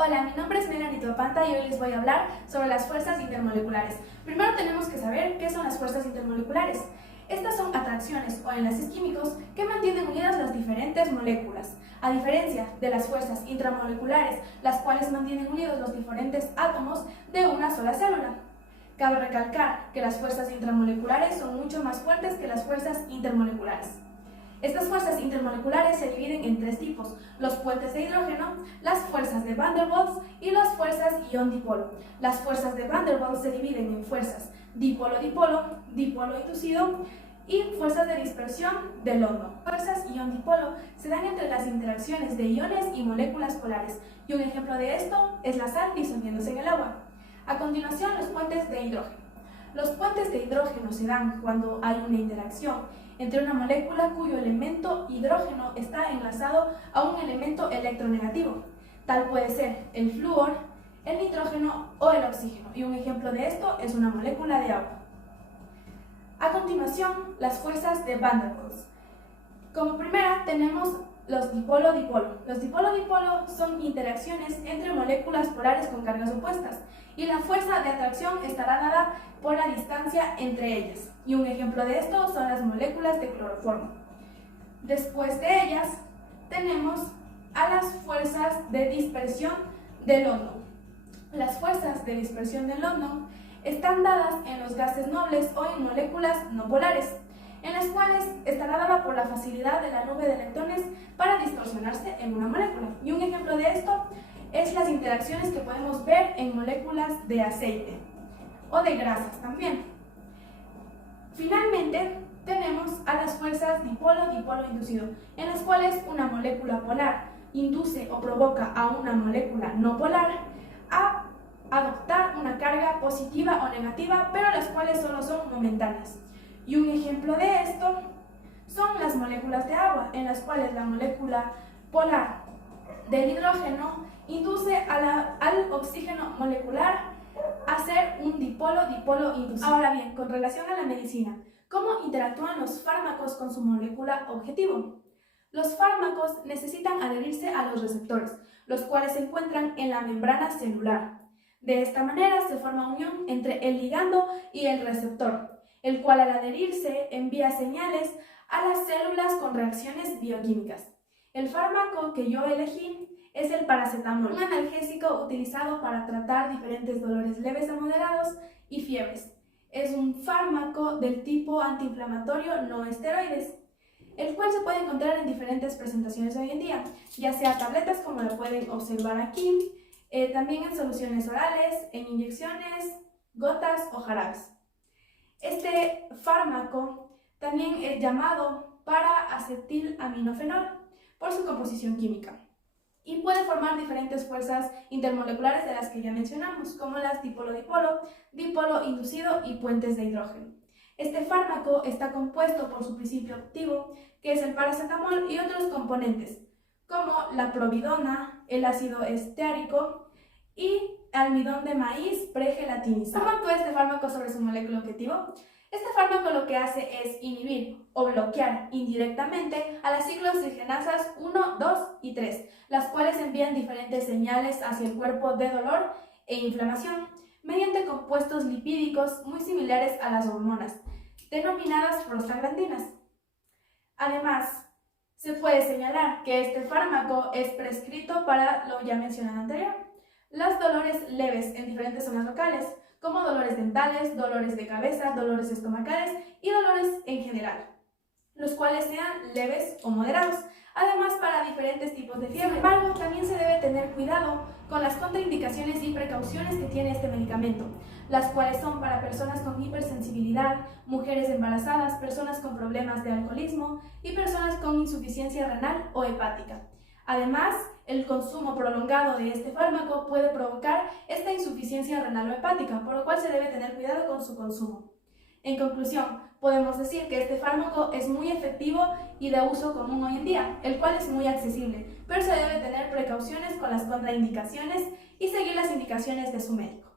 Hola, mi nombre es Melanie Tuapanta y hoy les voy a hablar sobre las fuerzas intermoleculares. Primero tenemos que saber qué son las fuerzas intermoleculares. Estas son atracciones o enlaces químicos que mantienen unidas las diferentes moléculas, a diferencia de las fuerzas intramoleculares, las cuales mantienen unidos los diferentes átomos de una sola célula. Cabe recalcar que las fuerzas intramoleculares son mucho más fuertes que las fuerzas intermoleculares. Estas fuerzas intermoleculares se dividen en tres tipos: los puentes de hidrógeno, las fuerzas de Van der Waals y las fuerzas ion-dipolo. Las fuerzas de Van der Waals se dividen en fuerzas dipolo-dipolo, dipolo-inducido y fuerzas de dispersión de London. Las fuerzas ion-dipolo se dan entre las interacciones de iones y moléculas polares, y un ejemplo de esto es la sal disolviéndose en el agua. A continuación, los puentes de hidrógeno. Los puentes de hidrógeno se dan cuando hay una interacción entre una molécula cuyo elemento hidrógeno está enlazado a un elemento electronegativo. Tal puede ser el flúor, el nitrógeno o el oxígeno, y un ejemplo de esto es una molécula de agua. A continuación, las fuerzas de Van der Waals. Como primera tenemos los dipolo-dipolo. Los dipolo-dipolo son interacciones entre moléculas polares con cargas opuestas, y la fuerza de atracción estará dada por la distancia entre ellas. Y un ejemplo de esto son las moléculas de cloroformo. Después de ellas tenemos a las fuerzas de dispersión de London. Las fuerzas de dispersión de London están dadas en los gases nobles o en moléculas no polares, en las cuales estará dada por la facilidad de la nube de electrones para distorsionarse en una molécula. Y un ejemplo de esto es las interacciones que podemos ver en moléculas de aceite o de grasas también. Finalmente, tenemos a las fuerzas dipolo-dipolo inducido, en las cuales una molécula polar induce o provoca a una molécula no polar a adoptar una carga positiva o negativa, pero las cuales solo son momentáneas. Y un ejemplo de esto son las moléculas de agua, en las cuales la molécula polar del hidrógeno induce al oxígeno molecular a ser un dipolo-dipolo inducido. Ahora bien, con relación a la medicina, ¿cómo interactúan los fármacos con su molécula objetivo? Los fármacos necesitan adherirse a los receptores, los cuales se encuentran en la membrana celular. De esta manera se forma unión entre el ligando y el receptor, el cual al adherirse envía señales a las células con reacciones bioquímicas. El fármaco que yo elegí es el paracetamol, un analgésico utilizado para tratar diferentes dolores leves a moderados y fiebres. Es un fármaco del tipo antiinflamatorio no esteroides, el cual se puede encontrar en diferentes presentaciones hoy en día, ya sea tabletas como lo pueden observar aquí, también en soluciones orales, en inyecciones, gotas o jarabes. Este fármaco también es llamado para-acetilaminofenol por su composición química y puede formar diferentes fuerzas intermoleculares de las que ya mencionamos, como las dipolo-dipolo, dipolo inducido y puentes de hidrógeno. Este fármaco está compuesto por su principio activo, que es el paracetamol, y otros componentes, como la providona, el ácido esteárico y almidón de maíz pregelatinizado. ¿Cómo actúa este fármaco sobre su molécula objetivo? Este fármaco lo que hace es inhibir o bloquear indirectamente a las ciclooxigenasas 1, 2 y 3, las cuales envían diferentes señales hacia el cuerpo de dolor e inflamación mediante compuestos lipídicos muy similares a las hormonas, denominadas prostaglandinas. Además, se puede señalar que este fármaco es prescrito para lo ya mencionado anterior, los dolores leves en diferentes zonas locales, como dolores dentales, dolores de cabeza, dolores estomacales y dolores en general, los cuales sean leves o moderados, además para diferentes tipos de fiebre. Sin embargo, también se debe tener cuidado con las contraindicaciones y precauciones que tiene este medicamento, las cuales son para personas con hipersensibilidad, mujeres embarazadas, personas con problemas de alcoholismo y personas con insuficiencia renal o hepática. Además, el consumo prolongado de este fármaco puede provocar esta insuficiencia renal o hepática, por lo cual se debe tener cuidado con su consumo. En conclusión, podemos decir que este fármaco es muy efectivo y de uso común hoy en día, el cual es muy accesible, pero se debe tener precauciones con las contraindicaciones y seguir las indicaciones de su médico.